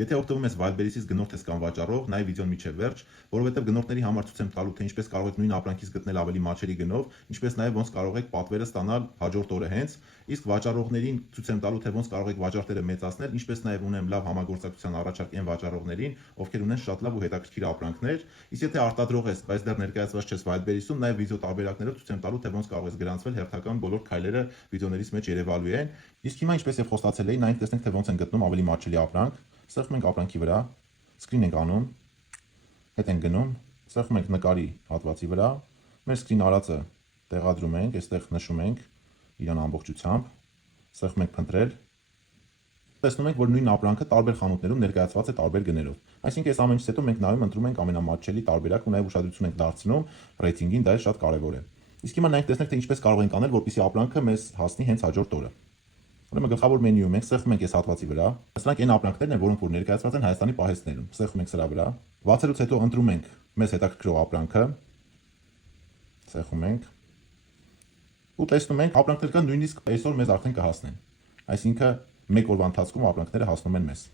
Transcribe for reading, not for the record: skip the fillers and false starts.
Եթե օգտվում ես Wildberries-ից գնորդ ես կամ վաճառող, նայ վիդեոն մինչև վերջ, որովհետև գնորդների համար ցույց եմ տալու, թե ինչպես կարող եք նույն ապրանքից գտնել ավելի մատչելի գնով, ինչպես նաև ոնց կարող եք պատվերը ստանալ հաջորդ օրը հենց, իսկ վաճառողներին ցույց եմ տալու, թե ոնց կարող եք վաճառքները մեծացնել, ինչպես նաև ունեմ լավ համագործակցության առաջարկ այն վաճառողներին, ովքեր ունեն շատ լավ ու հետաքրքիր ապրանքներ, իսկ եթե արտադրող ես, բայց դեռ ներկայացված չես Wildberries-ում, նաև վիդեո տարբերակներով ցույց եմ տալու, թե ոնց կարող ես գրանցվել հերթական բոլոր քայլերը վիդեոներից մեջ երևալու են։ Իսկ հիմա ինչպես եւ խոստացել էի, նայենք տեսնենք, թե ոնց են գտնում ավելի մատչելի ապրանք։ Սեղմում ենք ապրանքի վրա, սկրին ենք անում, հետ ենք գնում, սեղմում ենք նկարի հատվածի վրա, մեր սկրին արածը տեղադրում ենք, այստեղ նշում ենք իրան ամբողջությամբ, սեղմում ենք փնտրել, տեսնում ենք, որ նույն ապրանքը տարբեր խանութներում ներկայացված է տարբեր գներով։ Այսինքն այս ամեն ինչից հետո մենք նայում ընտրում ենք ամենամատչելի տարբերակը ու նաև ուշադրություն ենք դարձնում ռեյթինգին, դա շատ կարևոր է։ Իսկ հիմա նայենք տեսնենք, թե ինչպես կարող ենք անել, որպեսզի ապրանքը մեզ հասնի հենց հաջորդ օրը։ Ուրեմն գլխավոր մենյուում ենք, սեղմում ենք այս հատվածի վրա։ Սրանք այն ապրանքներն են, որոնք որ ներկայացված են Հայաստանի պահեստներում։ Սեղմում ենք սրա վրա։ Բացելուց հետո ընտրում ենք մեզ հետաքրքրող ապրանքը։ Սեղմում ենք։ Ու տեսնում ենք, ապրանքներ կան նույնիսկ այսօր մեզ արդեն կհասնեն։ Այսինքն 1 օրվա ընթացքում ապրանքները հասնում են մեզ։